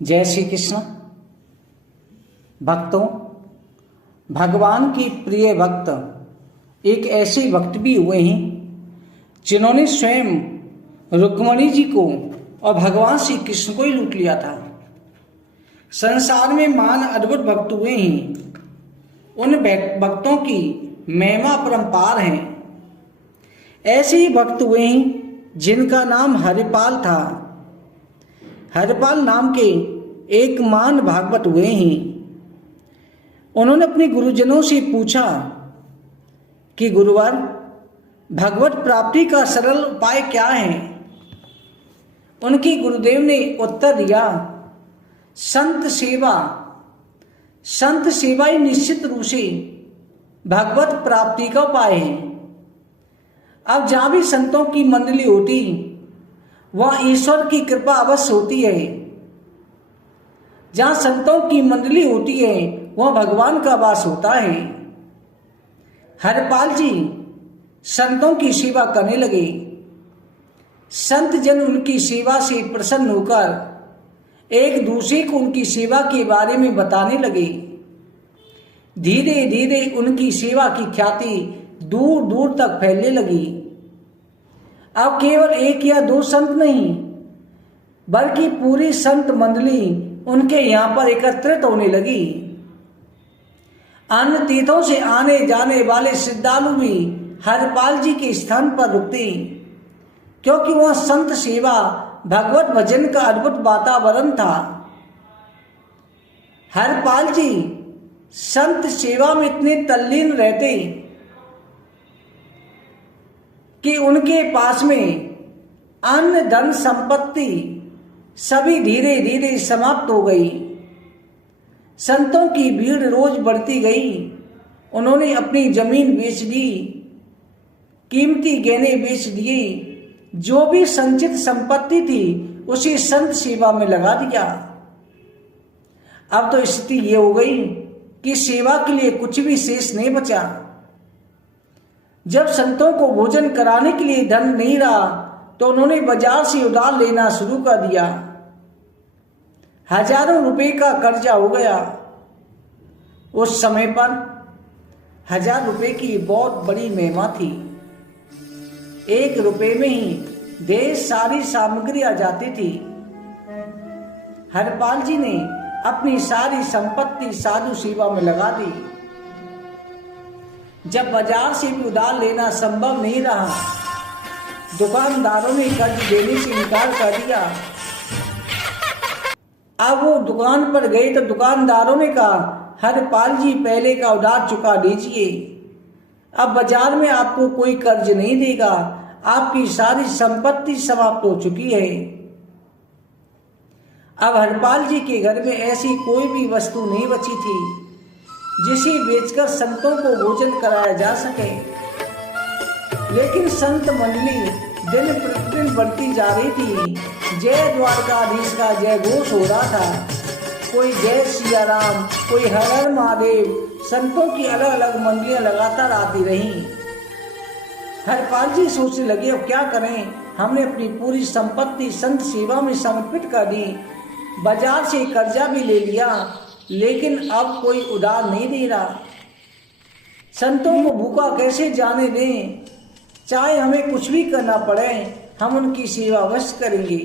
जय श्री कृष्ण। भक्तों, भगवान की प्रिय भक्त एक ऐसे भक्त भी हुए हैं जिन्होंने स्वयं रुक्मणी जी को और भगवान श्री कृष्ण को ही लूट लिया था। संसार में महान अद्भुत भक्त हुए हैं। उन भक्तों की महिमा परंपार है। ऐसे ही भक्त हुए हैं जिनका नाम हरिपाल था। हरिपाल नाम के एक महान भागवत हुए हैं। उन्होंने अपने गुरुजनों से पूछा कि गुरुवर, भगवत प्राप्ति का सरल उपाय क्या है? उनके गुरुदेव ने उत्तर दिया, संत सेवा। संत सेवा ही निश्चित रूप से भगवत प्राप्ति का उपाय है। अब जहां भी संतों की मंडली होती वहां ईश्वर की कृपा अवश्य होती है। जहां संतों की मंडली होती है वहां भगवान का वास होता है। हरिपाल जी संतों की सेवा करने लगे। संत जन उनकी सेवा से प्रसन्न होकर एक दूसरे को उनकी सेवा के बारे में बताने लगे। धीरे धीरे उनकी सेवा की ख्याति दूर दूर तक फैलने लगी। अब केवल एक या दो संत नहीं बल्कि पूरी संत मंडली उनके यहां पर एकत्रित होने लगी। अन्य तीर्थों से आने जाने वाले श्रद्धालु भी हरिपाल जी के स्थान पर रुकते, क्योंकि वह संत सेवा भगवत भजन का अद्भुत वातावरण था। हरिपाल जी संत सेवा में इतने तल्लीन रहते कि उनके पास में अन्न धन संपत्ति सभी धीरे धीरे समाप्त हो गई। संतों की भीड़ रोज बढ़ती गई। उन्होंने अपनी जमीन बेच दी, कीमती गहने बेच दिए। जो भी संचित संपत्ति थी उसे संत सेवा में लगा दिया। अब तो स्थिति ये हो गई कि सेवा के लिए कुछ भी शेष नहीं बचा। जब संतों को भोजन कराने के लिए धन नहीं रहा तो उन्होंने बाजार से उधार लेना शुरू कर दिया। हजारों रुपए का कर्जा हो गया। उस समय पर 1000 रुपए की बहुत बड़ी महिमा थी। 1 रुपए में ही ढेर सारी सामग्री आ जाती थी। हरिपाल जी ने अपनी सारी संपत्ति साधु सेवा में लगा दी। जब बाजार से भी उधार लेना संभव नहीं रहा, दुकानदारों ने कर्ज देने से इनकार कर दिया। अब वो दुकान पर गए तो दुकानदारों ने कहा, हरिपाल जी पहले का उधार चुका दीजिए। अब बाजार में आपको कोई कर्ज नहीं देगा। आपकी सारी संपत्ति समाप्त हो चुकी है। अब हरिपाल जी के घर में ऐसी कोई भी वस्तु नहीं बची थी जिसे बेचकर संतों को भोजन कराया जा सके। लेकिन संत मंडली दिन प्रतिदिन बढ़ती जा रही थी। जय द्वारकाधीश का जय घोष हो रहा था। कोई जय सिया राम, कोई हर हर महादेव। संतों की अलग अलग मंडलियां लगातार आती रहीं। हरिपाल जी सोचने लगे, अब क्या करें? हमने अपनी पूरी संपत्ति संत सेवा में समर्पित कर दी, बाजार से कर्जा भी ले लिया, लेकिन अब कोई उधार नहीं दे रहा। संतों को भूखा कैसे जाने दें? चाहे हमें कुछ भी करना पड़े, हम उनकी सेवा अवश्य करेंगे।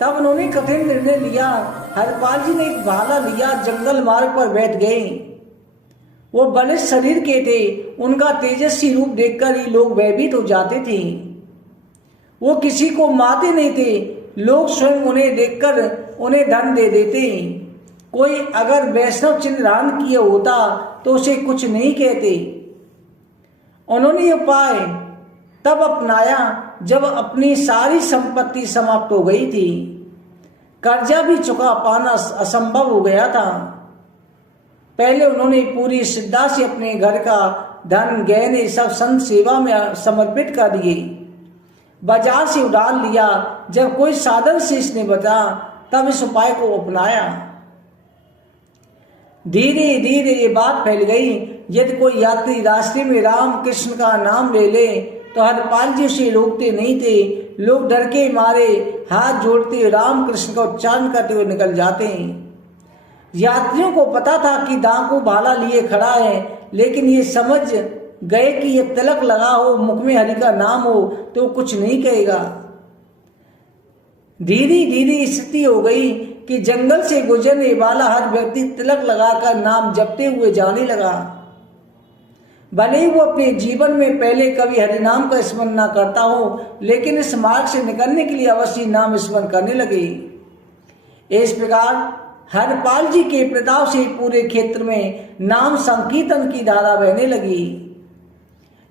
तब उन्होंने कठिन निर्णय लिया। हरिपाल जी ने एक भाला लिया, जंगल मार्ग पर बैठ गए। वो बलिष्ठ शरीर के थे। उनका तेजस्वी रूप देखकर ही लोग भयभीत हो जाते थे। वो किसी को मारते नहीं थे। लोग स्वयं उन्हें देखकर उन्हें धन दे देते। कोई अगर वैष्णव चिन्ह धारण किए होता तो उसे कुछ नहीं कहते। उन्होंने ये उपाय तब अपनाया जब अपनी सारी संपत्ति समाप्त हो गई थी। कर्जा भी चुका पाना असंभव हो गया था। पहले उन्होंने पूरी श्रद्धा से अपने घर का धन गहने सब संत सेवा में समर्पित कर दिए। बाजार से उधार लिया। जब कोई साधन शेष नहीं बचा तब इस उपाय को अपनाया। धीरे धीरे ये बात फैल गई। यदि कोई यात्री रास्ते में राम कृष्ण का नाम ले ले तो हरिपाल जी उसे रोकते नहीं थे। लोग डर के मारे हाथ जोड़ते राम कृष्ण का उच्चारण करते हुए निकल जाते हैं। यात्रियों को पता था कि डाकू भाला लिए खड़ा है, लेकिन ये समझ गए कि ये तिलक लगा हो, मुख में हरि का नाम हो तो कुछ नहीं कहेगा। धीरे धीरे स्थिति हो गई कि जंगल से गुजरने वाला हर व्यक्ति तिलक लगाकर नाम जपते हुए जाने लगा। भले ही वो अपने जीवन में पहले कभी हरिनाम का स्मरण न करता हो, लेकिन इस मार्ग से निकलने के लिए अवश्य नाम स्मरण करने लगे। इस प्रकार हरपाल जी के प्रताप से पूरे क्षेत्र में नाम संकीर्तन की धारा बहने लगी।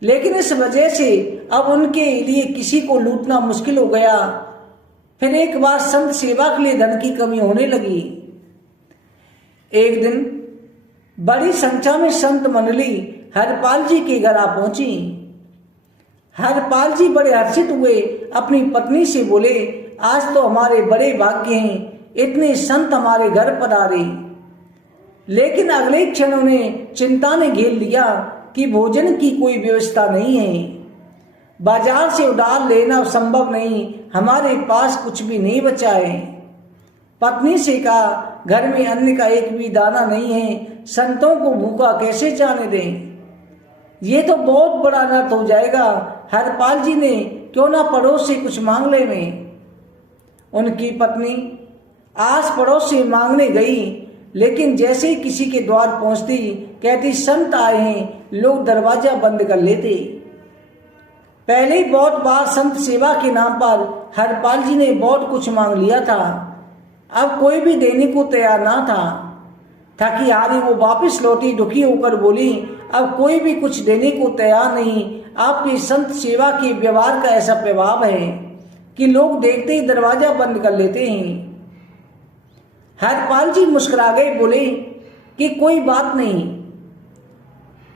लेकिन इस वजह से अब उनके लिए किसी को लूटना मुश्किल हो गया। फिर एक बार संत सेवा के लिए धन की कमी होने लगी। एक दिन बड़ी संख्या में संत मंडली हरपाल जी के घर आ पहुंची। हरपाल जी बड़े हर्षित हुए, अपनी पत्नी से बोले, आज तो हमारे बड़े भाग्य हैं, इतने संत हमारे घर पधारे। लेकिन अगले क्षण उन्हें चिंता ने घेर लिया कि भोजन की कोई व्यवस्था नहीं है, बाजार से उधार लेना संभव नहीं, हमारे पास कुछ भी नहीं बचा है। पत्नी से कहा, घर में अन्न का एक भी दाना नहीं है, संतों को भूखा कैसे जाने दें? ये तो बहुत बड़ा अनर्थ हो जाएगा। हरपाल जी ने क्यों ना पड़ोस से कुछ मांग ले में। उनकी पत्नी आस पड़ोस से मांगने गई, लेकिन जैसे ही किसी के द्वार पहुंचती कहती, संत आए हैं, लोग दरवाजा बंद कर लेते। पहले ही बहुत बार संत सेवा के नाम पर हरपाल जी ने बहुत कुछ मांग लिया था। अब कोई भी देने को तैयार ना था। थकी हारी वो वापस लौटी, दुखी होकर बोली, अब कोई भी कुछ देने को तैयार नहीं। आपकी संत सेवा के व्यवहार का ऐसा प्रभाव है कि लोग देखते ही दरवाजा बंद कर लेते हैं। हरपाल जी मुस्कुरा गए, बोले कि कोई बात नहीं,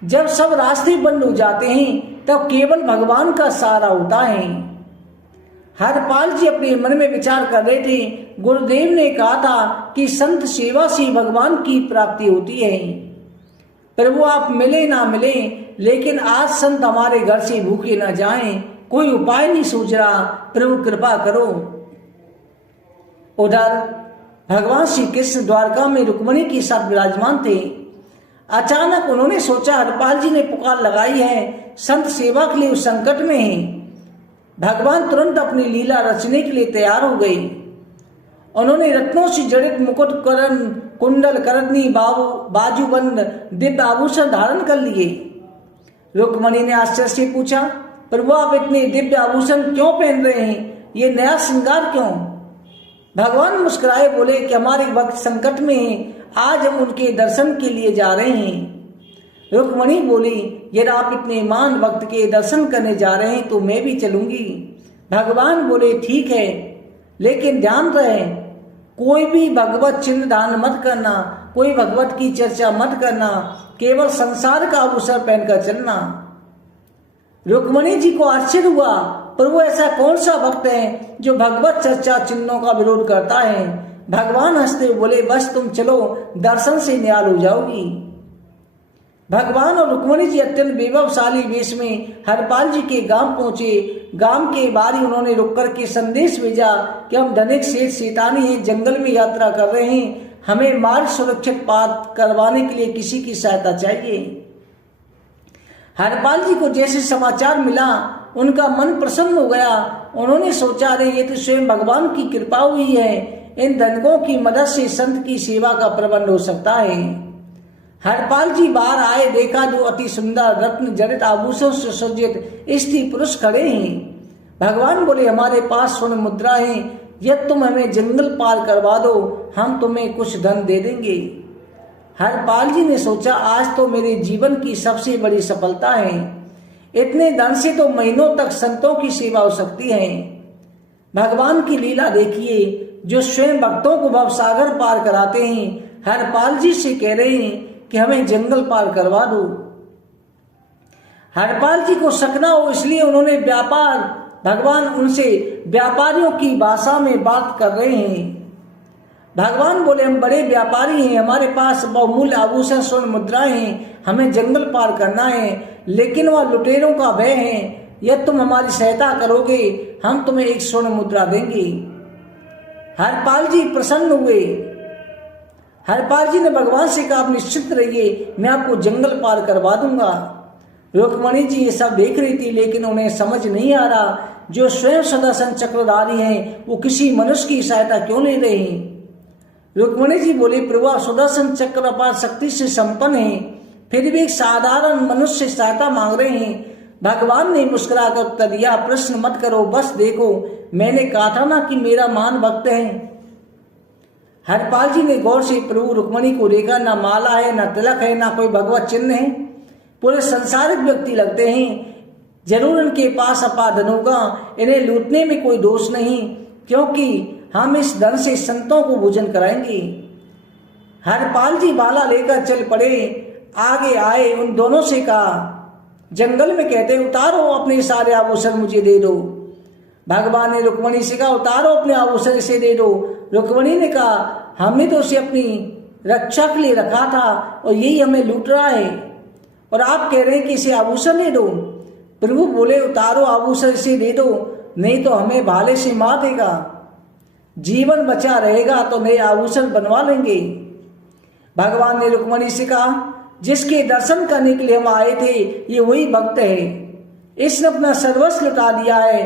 जब सब रास्ते बंद हो जाते हैं तब केवल भगवान का सहारा होता है। हरपाल जी अपने मन में विचार कर रहे थे, गुरुदेव ने कहा था कि संत सेवा से भगवान की प्राप्ति होती है। प्रभु आप मिले ना मिले, लेकिन आज संत हमारे घर से भूखे ना जाएं, कोई उपाय नहीं सूझ रहा, प्रभु कृपा करो। उधर भगवान श्री कृष्ण द्वारका में रुक्मिणी के साथ विराजमान थे। अचानक उन्होंने सोचा, हरपाल जी ने पुकार लगाई है, संत सेवा के लिए उस संकट में है। भगवान तुरंत अपनी लीला रचने के लिए तैयार हो गए। उन्होंने रत्नों से जड़ित मुकुट, करण, कुंडल, करदनी, बाजूबंद, दिव्य आभूषण धारण कर लिए। रुक्मिणी ने आश्चर्य से पूछा, प्रभु आप इतने दिव्य आभूषण क्यों पहन रहे हैं? ये नया श्रृंगार क्यों? भगवान मुस्कुराए, बोले कि हमारे भक्त संकट में हैं, आज हम उनके दर्शन के लिए जा रहे हैं। रुक्मिणी बोली, यदि आप इतने महान भक्त के दर्शन करने जा रहे हैं तो मैं भी चलूंगी। भगवान बोले, ठीक है, लेकिन ध्यान रहे, कोई भी भगवत चिन्ह दान मत करना, कोई भगवत की चर्चा मत करना, केवल संसार का आभूषण पहनकर चलना। रुक्मिणी जी को आश्चर्य हुआ, प्रभु ऐसा कौन सा भक्त है जो भगवत चर्चा चिन्हों का विरोध करता है? भगवान हंसते बोले, बस तुम चलो, दर्शन से निहाल हो जाओगी। भगवान और रुक्मिणी जी अत्यंत वैभवशाली वेश में हरपाल जी के गांव पहुंचे। गांव के बाहर ही उन्होंने रुक कर के संदेश भेजा कि हम धनिक सेठ सेठानी हैं, जंगल में यात्रा कर रहे हैं, हमें मार्ग सुरक्षित पार करवाने के लिए किसी की सहायता चाहिए। हरपाल जी को जैसे समाचार मिला उनका मन प्रसन्न हो गया। उन्होंने सोचा, अरे ये तो स्वयं भगवान की कृपा हुई है, इन धनिकों की मदद से संत की सेवा का प्रबंध हो सकता है। हरपाल जी बाहर आए, देखा जो अति सुंदर रत्न जड़ित आभूषण से सज्जित स्त्री पुरुष खड़े हैं। भगवान बोले, हमारे पास स्वर्ण मुद्रा है, यदि तुम हमें जंगल पार करवा दो हम तुम्हें कुछ धन दे देंगे। हरपाल जी ने सोचा, आज तो मेरे जीवन की सबसे बड़ी सफलता है, इतने धन से तो महीनों तक संतों की सेवा हो सकती है। भगवान की लीला देखिए, जो स्वयं भक्तों को भवसागर पार कराते हैं, हरपाल जी से कह रहे हैं कि हमें जंगल पार करवा दो। हरपाल जी को शक न हो इसलिए उन्होंने भगवान उनसे व्यापारियों की भाषा में बात कर रहे हैं। भगवान बोले, हम बड़े व्यापारी हैं, हमारे पास बहुमूल्य आभूषण स्वर्ण मुद्राएं हैं, हमें जंगल पार करना है, लेकिन वह लुटेरों का भय है। यदि तुम हमारी सहायता करोगे हम तुम्हें एक स्वर्ण मुद्रा देंगे। हरपाल जी प्रसन्न हुए। हरपाल जी ने भगवान से कहा, आप निश्चित रहिए, मैं आपको जंगल पार करवा दूंगा। रुक्मणी जी ये सब देख रही थी, लेकिन उन्हें समझ नहीं आ रहा, जो स्वयं सुदर्शन चक्रधारी हैं वो किसी मनुष्य की सहायता क्यों ले रहे हैं। रुक्मणी जी बोले, प्रभु आप सुदर्शन चक्र अपार शक्ति से संपन्न हैं, फिर भी एक साधारण मनुष्य से सहायता मांग रहे हैं। भगवान ने मुस्कुराकर उत्तर दिया, प्रश्न मत करो, बस देखो, मैंने कहा था ना कि मेरा मान भक्त है। हरपाल जी ने गौर से प्रभु रुक्मणी को देखा, ना माला है, ना तिलक है, ना कोई भगवत चिन्ह है, पूरे संसारिक व्यक्ति लगते हैं। जरूर इनके पास अपार धन होगा, इन्हें लूटने में कोई दोष नहीं, क्योंकि हम इस धन से संतों को भोजन कराएंगे। हरपाल जी बाला लेकर चल पड़े। आगे आए, उन दोनों से कहा, जंगल में कहते उतारो अपने सारे आभूषण मुझे दे दो। भगवान ने रुक्मणी से कहा, उतारो अपने आभूषण इसे दे दो। रुक्मणी ने कहा, हमने तो उसे अपनी रक्षा के लिए रखा था और यही हमें लूट रहा है, और आप कह रहे हैं कि इसे आभूषण दे दो। प्रभु बोले, उतारो आभूषण इसे दे दो, नहीं तो हमें भाले से मार देगा। जीवन बचा रहेगा तो नए आभूषण बनवा लेंगे। भगवान ने रुक्मणी से कहा, जिसके दर्शन करने के लिए हम आए थे ये वही भक्त है, इसने अपना सर्वस्व लुटा दिया है,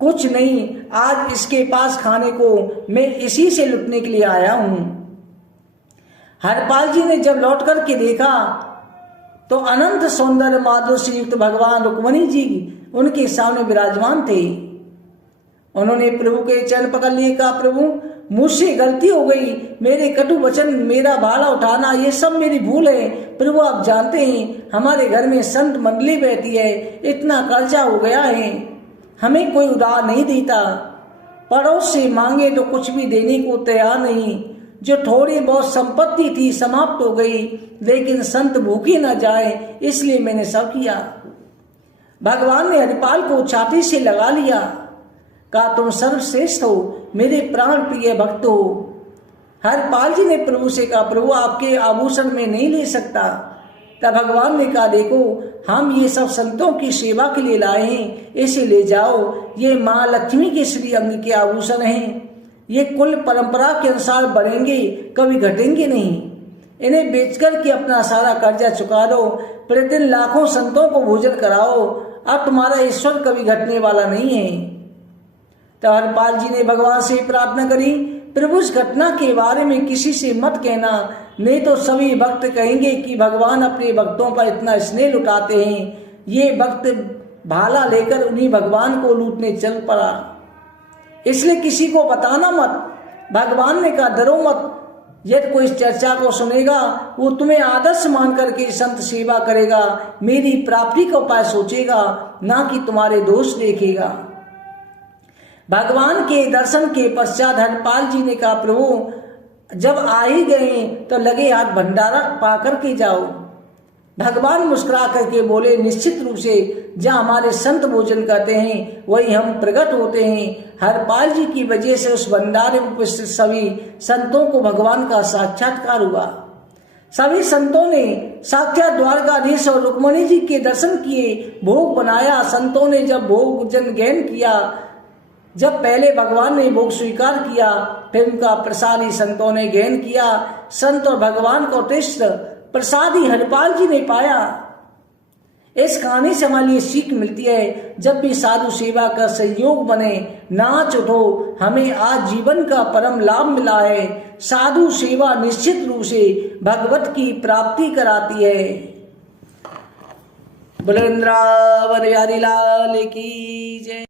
कुछ नहीं, आज इसके पास खाने को मैं इसी से लुटने के लिए आया हूं। हरपाल जी ने जब लौट करके देखा तो अनंत सौंदर्य माधुर्य से युक्त भगवान रुक्मणी जी उनके सामने विराजमान थे। उन्होंने प्रभु के चरण पकड़ लिए, कहा, प्रभु मुझसे गलती हो गई, मेरे कटु वचन, मेरा भाला उठाना, ये सब मेरी भूल है। प्रभु आप जानते हैं हमारे घर में संत मंडली बैठी है, इतना कर्जा हो गया है, हमें कोई उधार नहीं देता, पड़ोस से मांगे तो कुछ भी देने को तैयार नहीं, जो थोड़ी बहुत संपत्ति थी समाप्त हो गई, लेकिन संत भूखे न जाए इसलिए मैंने सब किया। भगवान ने हरिपाल को छाती से लगा लिया, कहा, तुम सर्वश्रेष्ठ हो, मेरे प्राण प्रिय भक्त हो। हरपाल जी ने प्रभु से कहा, प्रभु आपके आभूषण में नहीं ले सकता। तब भगवान ने कहा, देखो हम ये सब संतों की सेवा के लिए लाए हैं, इसे ले जाओ, ये माँ लक्ष्मी के श्री अंग के आभूषण हैं, ये कुल परंपरा के अनुसार बढ़ेंगे, कभी घटेंगे नहीं, इन्हें बेचकर के अपना सारा कर्जा चुका दो, प्रतिदिन लाखों संतों को भोजन कराओ, अब तुम्हारा ईश्वर कभी घटने वाला नहीं है। तो हरपाल जी ने भगवान से प्रार्थना करी, प्रभु इस घटना के बारे में किसी से मत कहना, नहीं तो सभी भक्त कहेंगे कि भगवान अपने भक्तों पर इतना स्नेह लुटाते हैं, ये भक्त भाला लेकर उन्हीं भगवान को लूटने चल पड़ा, इसलिए किसी को बताना मत। भगवान ने कहा, डरो मत, यदि कोई इस चर्चा को सुनेगा वो तुम्हें आदर्श मान करके संत सेवा करेगा, मेरी प्राप्ति का उपाय सोचेगा, ना कि तुम्हारे दोष देखेगा। भगवान के दर्शन के पश्चात हरपाल जी ने कहा, प्रभु जब आ ही गए तो लगे हाथ भंडारा पा करके जाओ। भगवान मुस्कुरा करके बोले, निश्चित रूप से जहाँ हमारे संत भोजन करते हैं वही हम प्रकट होते हैं। हरपाल जी की वजह से उस भंडारे में उपस्थित सभी संतों को भगवान का साक्षात्कार हुआ। सभी संतों ने साक्षात द्वारकाधीश और रुक्मणी जी के दर्शन किए, भोग बनाया। संतों ने जब भोजन ग्रहण किया, जब पहले भगवान ने भोग स्वीकार किया, फिर उनका प्रसाद ही संतों ने ग्रहण किया। संत और भगवान को उत्कृष्ट प्रसाद ही हरपाल जी ने पाया। इस कहानी से हमारे लिए सीख मिलती है, जब भी साधु सेवा का संयोग बने नाच उठो, हमें आज जीवन का परम लाभ मिला है। साधु सेवा निश्चित रूप से भगवत की प्राप्ति कराती है। बलराम बिहारी लाल की जय।